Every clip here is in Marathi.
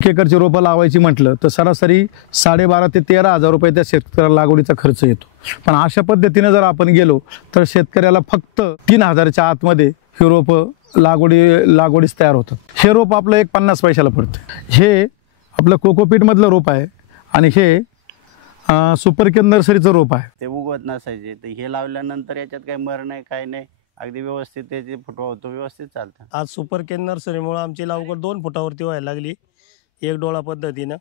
एकरची रोपं लावायची म्हटलं तर सरासरी 12,500 ते 13,000 रुपये त्या शेतकऱ्याला लागवडीचा खर्च येतो। पण अशा पद्धतीने जर आपण गेलो तर शेतकऱ्याला फक्त 3,000च्या आतमध्ये हे रोपं लागवडीस तयार होतात। हे रोप आपलं एक 50 पैशाला पडतं। हे आपलं कोकोपीट मधलं रोप आहे आणि हे सुपर केन नर्सरीचं रोप आहे। ते उगवत नसायचे तर हे लावल्यानंतर याच्यात काही मर नाही काय नाही, अगदी व्यवस्थित त्याचे फुटवा होतो, व्यवस्थित चालतं। आज सुपर केन नर्सरीमुळे आमची लागवड 2 फुटावरती व्हायला लागली एक डोळा पद्धतीनं,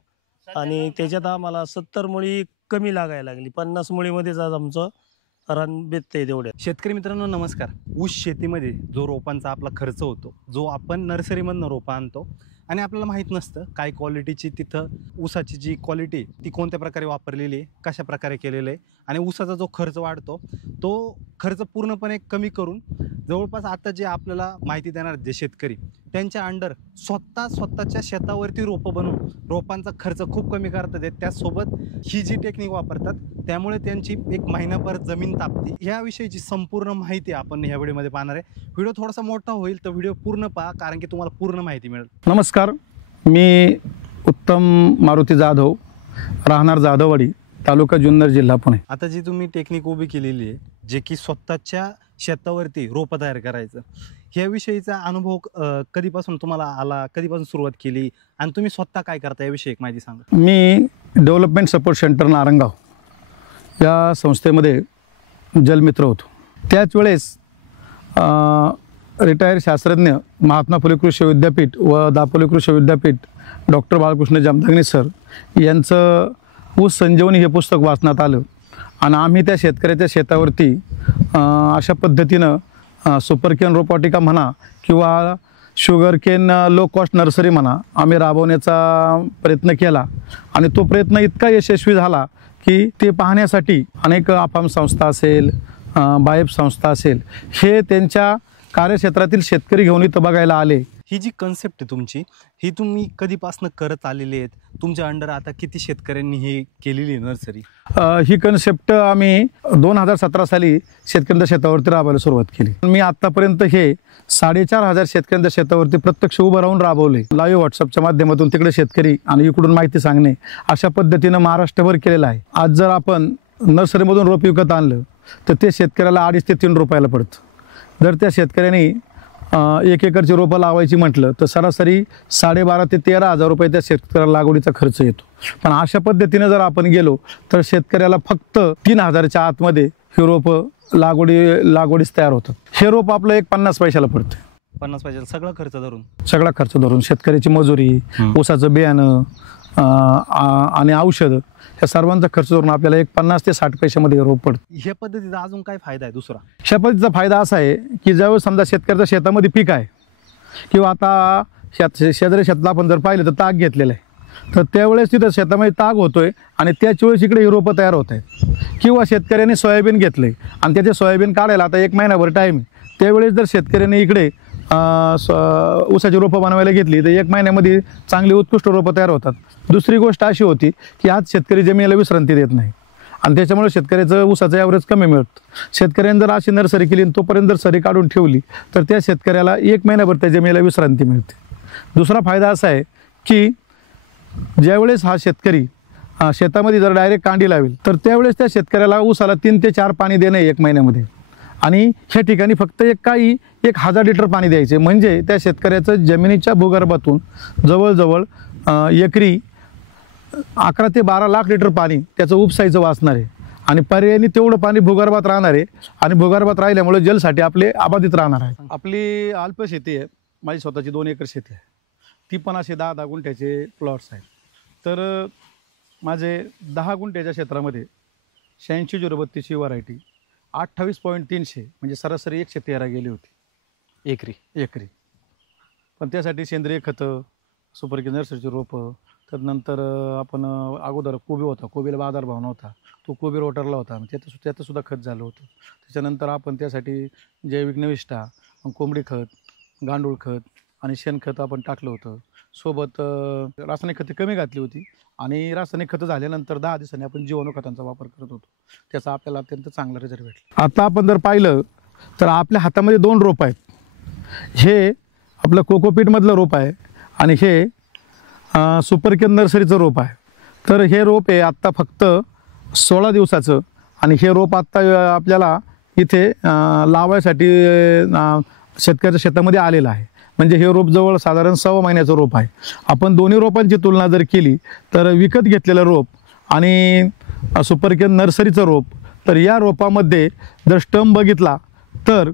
आणि त्याच्यात आम्हाला 70 मुळी कमी लागायला लागली। 50 मुळीमध्येच आज आमचं रान बेतते तेवढ्या। शेतकरी मित्रांनो नमस्कार। ऊस शेतीमध्ये जो रोपांचा आपला खर्च होतो, जो आपण नर्सरीमधनं रोपं आणतो आणि आपल्याला माहीत नसतं काय क्वालिटीची तिथं ऊसाची जी क्वालिटी ती कोणत्या प्रकारे वापरलेली आहे, कशा प्रकारे केलेलं आहे, आणि ऊसाचा जो खर्च वाढतो तो खर्च पूर्णपणे कमी करून जवळपास आता जे आपल्याला माहिती देणार जे शेतकरी त्यांच्या अंडर स्वतःच्या शेतावरती रोपं बनवून रोपांचा खर्च खूप कमी करतात आहेत। त्याचसोबत ही जी टेक्निक वापरतात त्यामुळे त्यांची एक महिनाभर जमीन तापते। याविषयीची संपूर्ण माहिती आपण ह्या व्हिडिओमध्ये पाहणार आहे। व्हिडिओ थोडासा मोठा होईल तर व्हिडिओ पूर्ण पहा, कारण की तुम्हाला पूर्ण माहिती मिळेल। नमस्कार, मी उत्तम मारुती जाधव, राहणार जाधववाडी, तालुका जुन्नर, जिल्हा पुणे। आता जी तुम्ही टेक्निक उभी केलेली आहे, जे की स्वतःच्या शेतावरती रोपं तयार करायचं, ह्याविषयीचा अनुभव कधीपासून तुम्हाला आला, कधीपासून सुरुवात केली आणि तुम्ही स्वतः काय करता याविषयी एक माहिती सांगा। मी डेव्हलपमेंट सपोर्ट सेंटर नारंगाव या संस्थेमध्ये जलमित्र होतो। त्याच वेळेस रिटायर शास्त्रज्ञ महात्मा फुले कृषी विद्यापीठ व दापोली कृषी विद्यापीठ डॉक्टर बाळकृष्ण जमदाग्नी सर यांचं ऊस संजीवनी हे पुस्तक वाचण्यात आलं आणि आम्ही त्या शेतकऱ्याच्या शेतावरती अशा पद्धतीनं सुपर केन रोपवाटिका म्हणा किंवा sugar cane low cost nursery म्हणा आम्ही राबवण्याचा प्रयत्न केला आणि तो प्रयत्न इतका यशस्वी झाला की ते पाहण्यासाठी अनेक अफाम संस्था असेल, बायफ संस्था असेल, हे त्यांच्या कार्यक्षेत्रातील शेतकरी घेऊन इथं बघायला आले। ही जी कन्सेप्ट आहे तुमची, ही तुम्ही कधीपासून करत आलेली आहेत? तुमच्या अंडर आता किती शेतकऱ्यांनी ही केलेली आहे नर्सरी? ही कन्सेप्ट आम्ही 2017 साली शेतकऱ्यांच्या शेतावरती राबवायला सुरुवात केली। मी आतापर्यंत हे 4,500 शेतकऱ्यांच्या शेतावरती प्रत्यक्ष उभं राहून राबवले। लाईव्ह व्हॉट्सअपच्या माध्यमातून तिकडे शेतकरी आणि इकडून माहिती सांगणे अशा पद्धतीनं महाराष्ट्रभर केलेलं आहे। आज जर आपण नर्सरीमधून रोप विकत आणलं तर ते शेतकऱ्याला 2.5 ते 3 रुपयाला पडतं। जर त्या शेतकऱ्यांनी 1 एकरची रोपं लावायची म्हटलं तर सरासरी 12,500 ते 13,000 रुपये त्या शेतकऱ्याला लागवडीचा खर्च येतो। पण अशा पद्धतीने जर आपण गेलो तर शेतकऱ्याला फक्त 3,000च्या आतमध्ये हे रोपं लागवडीस तयार होतात। हे रोप आपलं एक 50 पैशाला पडतं। 50 पैशाला सगळा खर्च धरून शेतकऱ्याची मजुरी, ऊसाचं बियाणं आणि औषध या सर्वांचा खर्च धरून आपल्याला एक 50 ते 60 पैशामध्ये रोप पडतं। ह्या पद्धतीचा अजून काय फायदा आहे दुसरा? ह्या पद्धतीचा फायदा असा आहे की ज्यावेळेस समजा शेतकऱ्याच्या शेतामध्ये पीक आहे किंवा आता शेजारी शेतात आपण जर पाहिलं तर ताग घेतलेलं आहे, तर त्यावेळेस तिथं शेतामध्ये ताग होतोय आणि त्याच वेळेस इकडे ही रोपं तयार होत आहेत। किंवा शेतकऱ्याने सोयाबीन घेतले आणि त्याचे सोयाबीन काढायला आता 1 महिनाभर टाईम आहे, त्यावेळेस जर शेतकऱ्याने इकडे ऊसाची रोपं बनवायला घेतली तर 1 महिन्यामध्ये चांगली उत्कृष्ट रोपं तयार होतात। दुसरी गोष्ट अशी होती की आज शेतकरी जमिनीला विश्रांती देत नाही आणि त्याच्यामुळे शेतकऱ्याचं ऊसाचं ॲव्हरेज कमी मिळतं। शेतकऱ्याने जर अशी नर्सरी केली आणि तोपर्यंत जर सरी काढून ठेवली तर त्या शेतकऱ्याला 1 महिनाभर त्या जमिनीला विश्रांती मिळते। दुसरा फायदा असा आहे की ज्यावेळेस हा शेतकरी शेतामध्ये जर डायरेक्ट कांडी लावेल तर त्यावेळेस त्या शेतकऱ्याला ऊसाला 3 ते 4 पाणी देणं 1 महिन्यामध्ये, आणि ह्या ठिकाणी फक्त 1,000 लिटर पाणी द्यायचे, म्हणजे त्या शेतकऱ्याचं जमिनीच्या भूगर्भातून जवळजवळ एकरी 11 ते 12 लाख लिटर पाणी त्याचं उपसायचं वाचणार आहे आणि पर्यायाने तेवढं पाणी भूगर्भात राहणार आहे आणि भूगर्भात राहिल्यामुळे जलसाठी आपले अबाधित राहणार आहे। आपली अल्प शेती आहे, माझी स्वतःची 2 एकर शेती आहे, ती पण असे 10-10 गुंठ्याचे प्लॉट्स आहेत। तर माझे 10 गुंठ्याच्या क्षेत्रामध्ये 86-032 ही व्हरायटी 28.300 म्हणजे सरासरी 113 गेली होती एकरी। पण त्यासाठी सेंद्रिय खतं, सुपर केन नर्सरीची रोपं, त्यानंतर आपण अगोदर कोबी होता, कोबीला बाजारभाव नव्हता, तो कोबी रोटरला होता, त्याचं सुद्धा खत झालं होतं। त्याच्यानंतर आपण त्यासाठी जैविक निविष्ठा, कोंबडी खत, गांडूळ खत आणि शेणखत आपण टाकलं होतं। सोबत रासायनिक खते कमी घातली होती आणि रासायनिक खतं झाल्यानंतर 10 दिवसांनी आपण जीवाणू खतांचा वापर करत होतो, त्याचा आपल्याला अत्यंत चांगला रिझल्ट भेटला। आता आपण जर पाहिलं तर आपल्या हातामध्ये 2 रोप आहेत। हे आपलं कोकोपीट मधलं रोप आहे आणि हे सुपर केअर नर्सरीचं रोप आहे. तर हे रोप आहे आत्ता फक्त 16 दिवसाचं आणि हे रोप आत्ता आपल्याला इथे लावायसाठी शेतकऱ्याच्या शेतामध्ये आलेलं आहे. म्हणजे हे रोप जवळ साधारण 6 महिन्याचं रोप आहे. आपण दोन्ही रोपांची तुलना जर केली तर विकत घेतलेलं रोप आणि सुपर केअर नर्सरीचं रोप, तर या रोपामध्ये जर स्टंप बघितला तर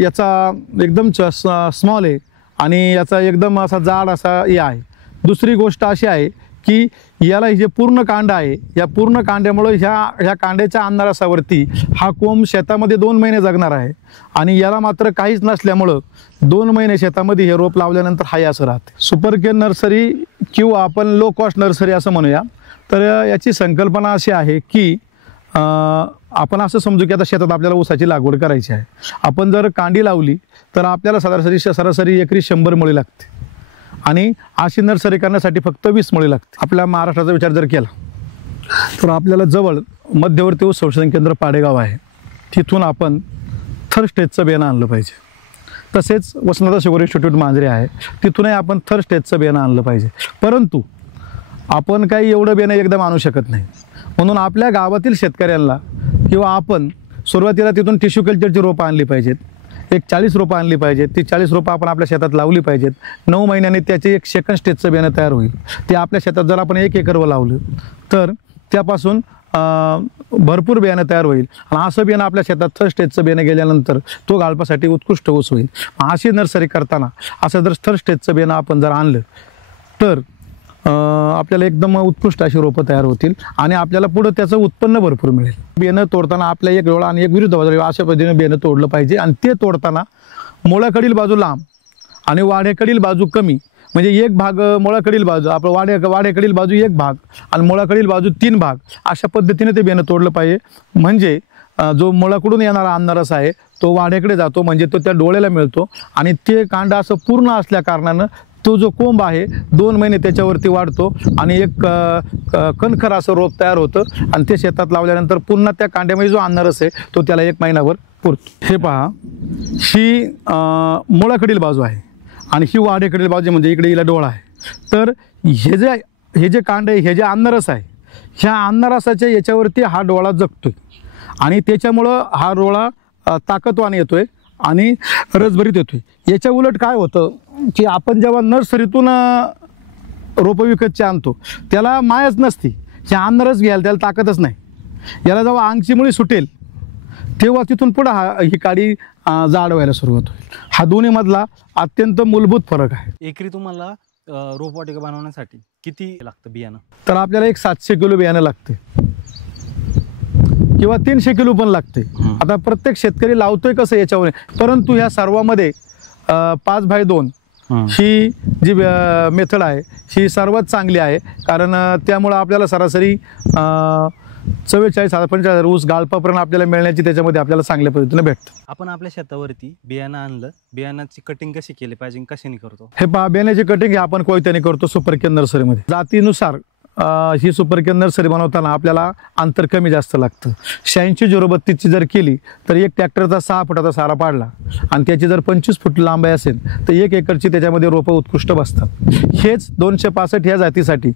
याचा एकदम स्मॉल आहे आणि याचा एकदम असा जाड असा हे आहे. दुसरी गोष्ट अशी आहे की याला जे पूर्ण कांड आहे, या पूर्ण कांड्यामुळं ह्या कांड्याच्या अंधारासावरती हा कोंब शेतामध्ये 2 महिने जगणार आहे आणि याला मात्र काहीच नसल्यामुळं 2 महिने शेतामध्ये हे रोप लावल्यानंतर हाय असं राहते. सुपर केअर नर्सरी किंवा आपण लो कॉस्ट नर्सरी असं म्हणूया. तर याची संकल्पना अशी आहे की आपण असं समजू की आता शेतात आपल्याला ऊसाची लागवड करायची आहे. आपण जर कांडी लावली तर आपल्याला सरासरी एकरी 100 मुळी लागते आणि अशी नर्सरी करण्यासाठी फक्त 20 मुळी लागते. आपल्या महाराष्ट्राचा विचार जर केला तर आपल्याला जवळ मध्यवर्ती ऊस संशोधन केंद्र पाडेगाव आहे, तिथून आपण थर्ड स्टेजचं बियाणं आणलं पाहिजे. तसेच वसंतदादा शुगर इन्स्टिट्यूट मांजरे आहे, तिथूनही आपण थर्ड स्टेजचं बियाणं आणलं पाहिजे. परंतु आपण काही एवढं बियाणं एकदम आणू शकत नाही. म्हणून आपल्या गावातील शेतकऱ्यांना किंवा आपण सुरुवातीला तिथून टिश्यू कल्चरची रोपं आणली पाहिजेत. एक 40 रोपं आणली पाहिजेत. ती 40 रोपं आपण आपल्या शेतात लावली पाहिजेत. 9 महिन्यांनी त्याचे एक सेकंड स्टेजचं बियाणं तयार होईल. ते आपल्या शेतात जर आपण 1 एकरवर लावलं तर त्यापासून भरपूर बियाणं तयार होईल आणि असं बियाणं आपल्या शेतात थर्ड स्टेजचं बियाणं गेल्यानंतर तो गाळपासाठी उत्कृष्ट ऊस होईल. अशी नर्सरी करताना असं जर थर्ड स्टेजचं बियाणं आपण जर आणलं तर आपल्याला एकदम उत्कृष्ट अशी रोपं तयार होतील आणि आपल्याला पुढं त्याचं उत्पन्न भरपूर मिळेल. बियाणं तोडताना आपल्या एक डोळा आणि एक विरुद्ध बाजू अशा पद्धतीने बियाणं तोडलं पाहिजे आणि ते तोडताना मुळाकडील बाजू लांब आणि वाढ्याकडील बाजू कमी, म्हणजे एक भाग मुळाकडील बाजू आपलं वाढ्याकडील बाजू 1 भाग आणि मुळाकडील बाजू 3 भाग अशा पद्धतीने ते बियाणं तोडलं पाहिजे. म्हणजे जो मुळाकडून येणारा अंधारस आहे तो वाढ्याकडे जातो, म्हणजे तो त्या डोळ्याला मिळतो आणि ते कांड असं पूर्ण असल्या कारणानं तो जो कोंब आहे 2 महिने त्याच्यावरती वाढतो आणि एक कणखर असं रोप तयार होतं आणि ते शेतात लावल्यानंतर पुन्हा त्या कांड्यामध्ये जो अंधारस आहे तो त्याला 1 महिनाभर पुरतो. हे पहा, ही मुळाकडील बाजू आहे आणि ही वाढेकडील बाजू म्हणजे इकडे हिला डोळा आहे. तर हे जे कांड आहे, हे जे अंधारस आहे, ह्या अंधारसाच्या याच्यावरती हा डोळा जगतोय आणि त्याच्यामुळं हा डोळा ताकदवान येतोय आणि रसभरीत येतोय. याच्या उलट काय होतं की आपण जेव्हा नर्सरीतून रोपं विकतचे आणतो त्याला मायच नसती, ह्या अंधारच घ्यायला त्याला ताकदच नाही. याला जेव्हा अंगची मुळी सुटेल तेव्हा तिथून पुढं ही काडी जाड व्हायला सुरुवात होईल. हा दोन्हीमधला अत्यंत मूलभूत फरक आहे. एकरी तुम्हाला रोपवाटिका बनवण्यासाठी किती लागतं बियाणं? तर आपल्याला एक 700 किलो बियाणं लागते किंवा 300 किलो पण लागते. आता प्रत्येक शेतकरी लावतोय कसं याच्यावर, परंतु ह्या सर्वामध्ये 5x2 ही जी मेथड आहे ही सर्वात चांगली आहे. कारण त्यामुळं आपल्याला सरासरी 45,000-45,000 ऊस गाळपापर्यंत आपल्याला मिळण्याची त्याच्यामध्ये आपल्याला चांगल्या पद्धतीने भेटतं. आपण आपल्या शेतावरती बियाणं आणलं, बियाणाची कटिंग कशी केली पाहिजे, कशाने करतो? हे पहा, बियाण्याची कटिंग हे आपण कोयत्याने करतो सुपर केअर नर्सरीमध्ये. जातीनुसार ही सुपर केअर नर्सरी बनवताना आपल्याला अंतर कमी जास्त लागतं. 86-032ची जर केली तर एक ट्रॅक्टरचा 6 फुटाचा सारा पाडला आणि त्याची जर 25 फूट लांबी असेल तर 1 एकरची त्याच्यामध्ये रोपं उत्कृष्ट बसतात. हेच 265 ह्या जातीसाठी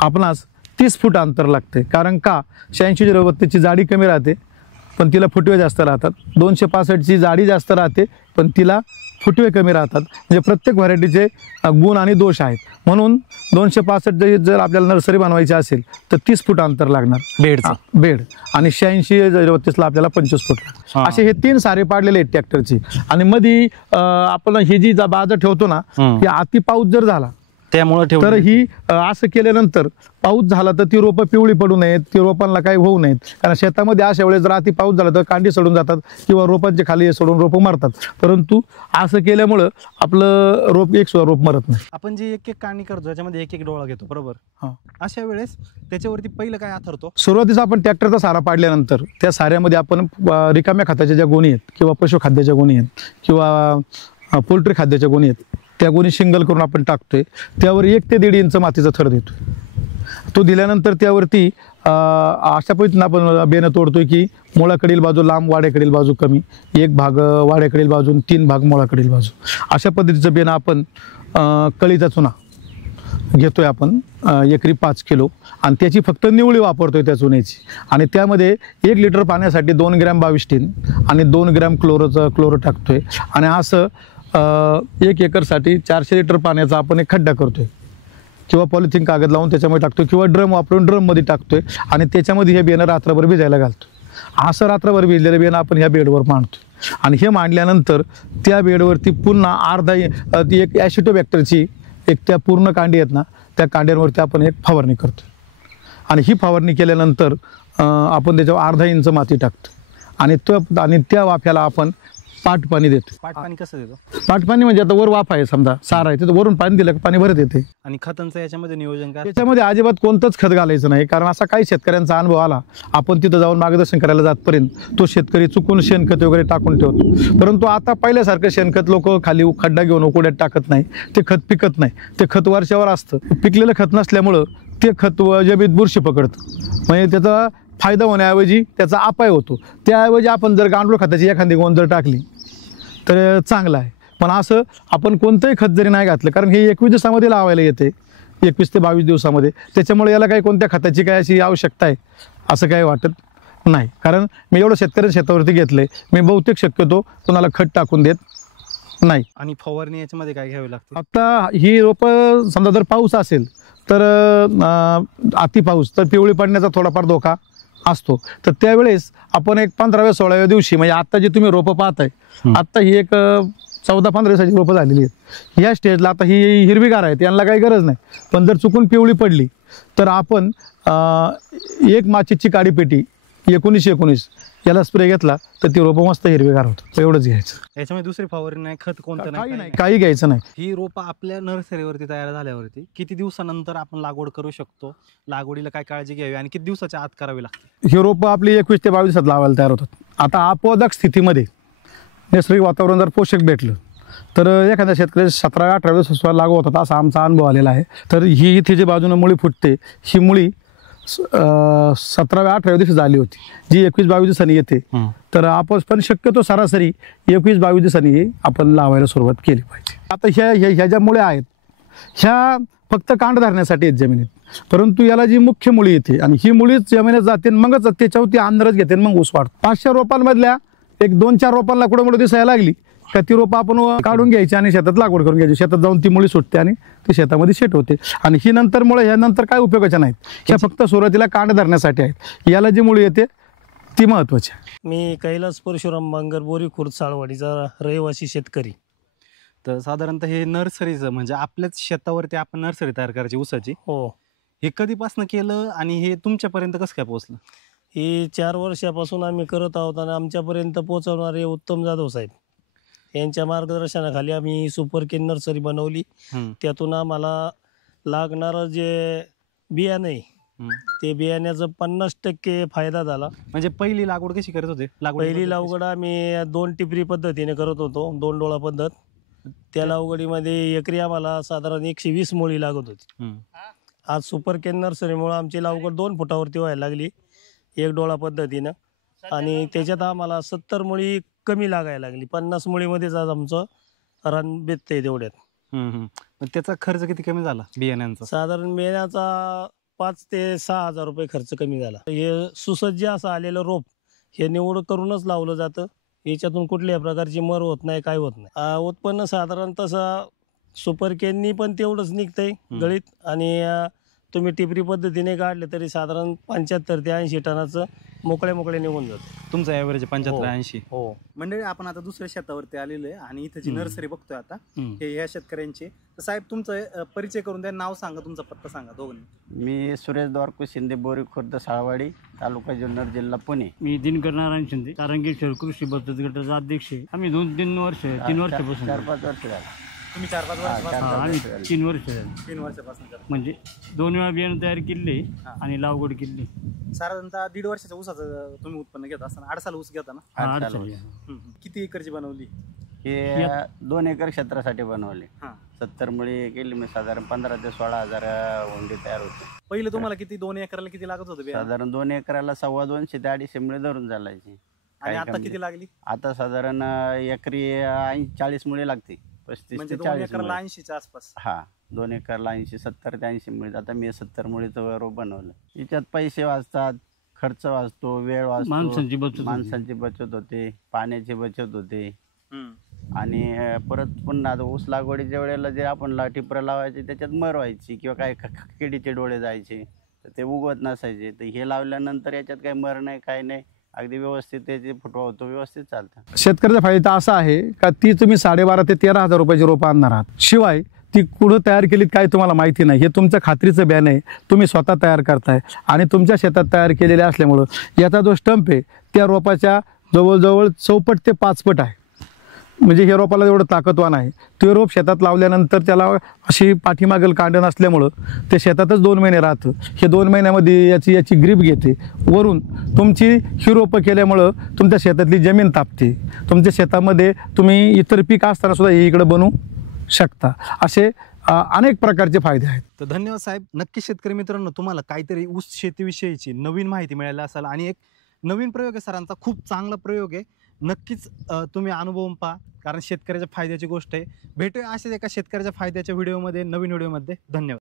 आपणास 30 फूट अंतर लागते. कारण का, 86-032ची जाडी कमी राहते पण तिला फुटवे जास्त राहतात. 265ची जाडी जास्त राहते पण तिला फुटवे कमी राहतात. म्हणजे प्रत्येक व्हरायटीचे गुण आणि दोष आहेत. म्हणून 265 जर आपल्याला नर्सरी बनवायची असेल तर 30 फूट अंतर लागणार बेड आणि 86-032ला आपल्याला 25 फूट लागणार. असे हे 3 सारे पाडलेले आहेत ट्रॅक्टरचे. आणि मध्ये आपण ही जी बाजू ठेवतो ना, की अति पाऊस जर झाला त्यामुळे तर ही असं केल्यानंतर पाऊस झाला तर ती रोपं पिवळी पडू नयेत, ती रोपांना काही होऊ नयेत. कारण शेतामध्ये अशा वेळेस जर अति पाऊस झाला तर कांडी सोडून जातात किंवा रोपांचे खाली सोडून रोपं मरतात. परंतु असं केल्यामुळं आपलं रोप एक सुद्धा रोप मरत नाही. आपण जी एक कांडी करतो त्याच्यामध्ये 1 डोळा घेतो, बरोबर? अशा वेळेस त्याच्यावरती पहिलं काय आथरतो? सुरुवातीचा आपण ट्रॅक्टरचा सारा पाडल्यानंतर त्या साऱ्यामध्ये आपण रिकाम्या खाद्याच्या ज्या गोणी आहेत किंवा पशुखाद्याच्या गोणी आहेत किंवा पोल्ट्री खाद्याच्या गोणी आहेत त्या गोणी शिंगल करून आपण टाकतोय. त्यावर 1 ते 1.5 इंच मातीचा थर देतोय. तो दिल्यानंतर त्यावरती अशा पद्धतीनं आपण बियाणं तोडतोय की मुळाकडील बाजू लांब, वाड्याकडील बाजू कमी, 1 भाग वाड्याकडील बाजू, 3 भाग मुळाकडील बाजू. अशा पद्धतीचं बियाणं आपण कळीचा चुना घेतोय आपण एकरी 5 किलो आणि त्याची फक्त निवळी वापरतोय त्या चुन्याची आणि त्यामध्ये 1 लिटर पाण्यासाठी 2 ग्रॅम 22 टीन आणि 2 ग्रॅम क्लोरो टाकतोय आणि असं 1 एकरसाठी 400 लिटर पाण्याचा आपण एक खड्डा करतोय किंवा पॉलिथिन कागद लावून त्याच्यामध्ये टाकतोय किंवा ड्रम वापरून ड्रममध्ये टाकतोय आणि त्याच्यामध्ये हे बियाणं रात्रभर भिजायला घालतोय। असं रात्रभर भिजलेलं बियाणं आपण ह्या बेडवर मांडतोय आणि हे मांडल्यानंतर त्या बेडवरती पुन्हा ती एक ॲसिटोबॅक्टरची एक त्या पूर्ण कांडी आहेत ना त्या कांड्यांवरती आपण एक फवारणी करतो आणि ही फवारणी केल्यानंतर आपण त्याच्यावर अर्धा इंच माती टाकतो आणि त्या वाफ्याला आपण पाटपाणी देतो। पाटपाणी कसं देतो? पाटपाणी म्हणजे आता वर वाफ आहे समजा सार आहे तिथं वरून पाणी दिलं की पाणी भरत येते। आणि खतांचं याच्यामध्ये नियोजन काय? त्याच्यामध्ये अजिबात कोणतंच खत घालायचं नाही कारण असा काही शेतकऱ्यांचा अनुभव आला आपण तिथं जाऊन मार्गदर्शन करायला जातपर्यंत तो शेतकरी चुकून शेणखत वगैरे टाकून ठेवतो, परंतु आता पहिल्यासारखं शेणखत लोक खाली खड्डा घेऊन उकड्यात टाकत नाही, ते खत पिकत नाही, ते खत वर्षावर असतं। पिकलेलं खत नसल्यामुळं ते खत जमिनीत बुरशी पकडतं म्हणजे त्याचा फायदा होण्याऐवजी त्याचा अपाय होतो। त्याऐवजी आपण जर गांडूळ खताची एखादी गोंद जर टाकली तर चांगलं आहे, पण असं आपण कोणतंही खत जरी नाही घातलं कारण हे 21 दिवसामध्ये लावायला येते 21 ते 22 दिवसामध्ये, त्याच्यामुळे याला काही कोणत्या खताची काय अशी आवश्यकता आहे असं काही वाटत नाही कारण मी एवढं शेतकऱ्यांच्या शेतावरती घेतलंय मी बहुतेक शक्यतो कोणाला खत टाकून देत नाही। आणि फवारणी याच्यामध्ये काय घ्यावी लागते? आता ही रोपं समजा जर पाऊस असेल तर अति पाऊस तर पिवळी पडण्याचा थोडाफार धोका असतो, तर त्यावेळेस आपण एक 15व्या-16व्या दिवशी म्हणजे आता जे तुम्ही रोपं पाहताय आता ही एक 14-15 दिवसाची रोपं झालेली आहेत, या स्टेजला आता ही हिरवीगार आहेत यांना काही गरज नाही, पण जर चुकून पिवळी पडली तर आपण एक माचीची काडी पेटी 19-19 याला स्प्रे घेतला तर ती रोपं मस्त हिरवीगार होतं, एवढंच घ्यायचं। याच्यामध्ये दुसरी फवारणी नाही, खत कोणतं काही नाही? नाही, काही घ्यायचं नाही। ही रोपं आपल्या नर्सरीवरती तयार झाल्यावरती किती दिवसानंतर आपण लागवड करू शकतो? लागवडीला काय काळजी घ्यावी आणि किती दिवसाच्या आत करावी लागते? ही रोपं आपली 21 ते 22 दिवसात लावायला तयार होतात। आता आपवादक स्थितीमध्ये नैसर्गिक वातावरण जर पोषक भेटलं तर एखाद्या शेतकरी 17-18 दिवस लागू होतात असा आमचा अनुभव आलेला आहे। तर ही इथे जी बाजूने मुळी फुटते ही मुळी 17व्या-18व्या दिवशी झाली होती जी 21-22 दिवसांनी येते, तर आपण पण शक्यतो सरासरी 21-22 दिवसांनी आपण लावायला सुरुवात केली पाहिजे। आता ह्या ज्या मुळ्या आहेत ह्या फक्त कांड धरण्यासाठी आहेत जमिनीत, परंतु याला जी मुख्य मुळी येते आणि ही मुळीच जमिनीत जाते मगच त्याच्यावरती अंदरच घेते मग ऊस वाढतो। 500 रोपांमधल्या एक 2-4 रोपांना कुठं कुठं दिसायला लागली का ती रोपं आपण काढून घ्यायची आणि शेतात लागवड करून घ्यायची, शेतात जाऊन ती मुळी सुटते आणि ती शेतामध्ये शेट होते आणि ही नंतर मुळे ह्या नंतर काय उपयोगाच्या नाहीत, ह्या फक्त सुरुवातीला कांड धरण्यासाठी आहेत। याला जी मुळी येते ती महत्वाची आहे। मी कैलास परशुराम बांगर बोरी खुर्द साळवाडीचा रहिवासी शेतकरी। तर साधारणतः हे नर्सरीचं म्हणजे आपल्याच शेतावरती आपण नर्सरी तयार करायची ऊसाची, हो, हे कधीपासून केलं आणि हे तुमच्यापर्यंत कसं काय पोहोचलं? ही 4 वर्षापासून आम्ही करत आहोत आणि आमच्यापर्यंत पोहोचवणारे उत्तम जाधव साहेब यांच्या मार्गदर्शनाखाली आम्ही सुपर केन नर्सरी बनवली। त्यातून आम्हाला लागणारं जे बियाणं आहे ते बियाण्याचा 50% फायदा झाला। म्हणजे पहिली लागवड कशी करत होते? पहिली लागवड आम्ही 2 टिपरी पद्धतीने करत होतो, 2 डोळा पद्धत। त्या लागवडीमध्ये एकरी आम्हाला साधारण 120 मुळी लागत होती। आज सुपर केन नर्सरीमुळे आमची लागवड 2 फुटावरती व्हायला लागली 1 डोळा पद्धतीनं आणि त्याच्यात आम्हाला 70 मुळी कमी लागायला लागली, 50 मुळीमध्येच आज आमचं रान बेततंय तेवढ्यात। मग त्याचा खर्च किती कमी झाला बियाण्यांचा? साधारण बियाण्याचा 5 ते 6 हजार रुपये खर्च कमी झाला। हे सुसज्ज असं आलेलं रोप हे निवड करूनच लावलं जातं, याच्यातून कुठल्याही प्रकारची मर होत नाही, काय होत नाही। उत्पन्न साधारण तसं सुपर केननी पण तेवढंच निघतंय गळीत आणि तुम्ही टिपरी पद्धतीने काढले तरी साधारण 75 ते 80 टनाचं मोकळे निघून जातं तुमचं ॲव्हरेज 75-80? हो। मंडळी आपण आता दुसऱ्या शेतावरती आलेलो आहे आणि इथे जी नर्सरी बघतोय आता हे ह्या शेतकऱ्यांची। तर साहेब तुमचं परिचय करून द्या, नाव सांगा, तुमचा पत्ता सांगा दोघांनी। मी सुरेश द्वारकू शिंदे बोरी खुर्द साळवाडी तालुका जुन्नर जिल्हा पुणे। मी दिनकर नारायण शिंदे तारंगेश्वर कृषी बचत गटाचा अध्यक्ष आहे। आम्ही 3 वर्षापासून 4-5 वर्ष झाली। तुम्ही 4-5 वर्षापासून? आम्ही 3 वर्ष झाली, 3 वर्षापासून म्हणजे 2 वेळा बियाणं तयार केले आणि लागवड केली। साधारणतः 1.5 वर्षाच्या ऊसाचं तुम्ही उत्पन्न घेत असताना 8 साल ऊस घेता ना? 8 साल ऊस। किती एकरची बनवली? हे 2 एकर क्षेत्रासाठी बनवले। 70 मुळी केली मी, साधारण 15 ते 16 हजार हुंडी तयार होते। पहिले तुम्हाला किती 2 एकराला किती लागत होतं बियाणं? साधारण 2 एकराला 250 ते 250 मुळे धरून चालायची। आणि आता किती लागली? आता साधारण एकरी 40 मुळे लागते, 35 म्हणजे ते 2 40 एकराला मुळे। 80च्या आसपास। हा, 2 एकरला 70 ते 80 मुळी. आता मी 70 मुळीचं रोप बनवलं. याच्यात पैसे वाचतात, खर्च वाचतो, वेळ वाचतो, माणसांची बचत होते. माणसांची बचत होते, पाण्याची बचत होते. आणि परत पुन्हा आता ऊस लागवडीच्या वेळेला जे आपण टिपरं लावायचे त्याच्यात मर व्हायची किंवा काय किडीचे डोळे जायचे तर ते उगवत नसायचे. तर हे लावल्यानंतर याच्यात काही मर नाही, काही नाही, अगदी व्यवस्थित त्याचे फुटवा होतो, व्यवस्थित चालतं. शेतकऱ्याचा फायदा असा आहे का ती तुम्ही 12,500 ते 13,000 रुपयाची रोपं आणणार आहात. शिवाय ती कुठं तयार केलीत काय तुम्हाला माहिती नाही. हे तुमचं खात्रीचं बॅन आहे, तुम्ही स्वतः तयार करताय आणि तुमच्या शेतात तयार केलेले असल्यामुळं याचा जो स्टंप आहे त्या रोपाच्या जवळजवळ 4 पट ते 5 पट आहे. म्हणजे हे रोपाला एवढं ताकदवान आहे. ते रोप शेतात लावल्यानंतर त्याला अशी पाठीमागल कांडण असल्यामुळं ते शेतातच 2 महिने राहतं. हे 2 महिन्यामध्ये याची ग्रीप घेते. वरून तुमची ही रोपं केल्यामुळं तुमच्या शेतातली जमीन तापते. तुमच्या शेतामध्ये तुम्ही इतर पीक असताना सुद्धा हे इकडं बनवू शकता. असे अनेक प्रकारचे फायदे आहेत. तर धन्यवाद साहेब. नक्की शेतकरी मित्रांनो, तुम्हाला काहीतरी ऊस शेतीविषयीची नवीन माहिती मिळाली असेल आणि एक नवीन प्रयोग आहे सरांचा, खूप चांगला प्रयोग आहे. नक्कीच तुम्ही अनुभवून पहा, कारण शेतकऱ्याच्या फायद्याची गोष्ट आहे. भेटूया अशाच एका शेतकऱ्याच्या फायद्याच्या व्हिडिओमध्ये, नवीन व्हिडिओमध्ये. धन्यवाद.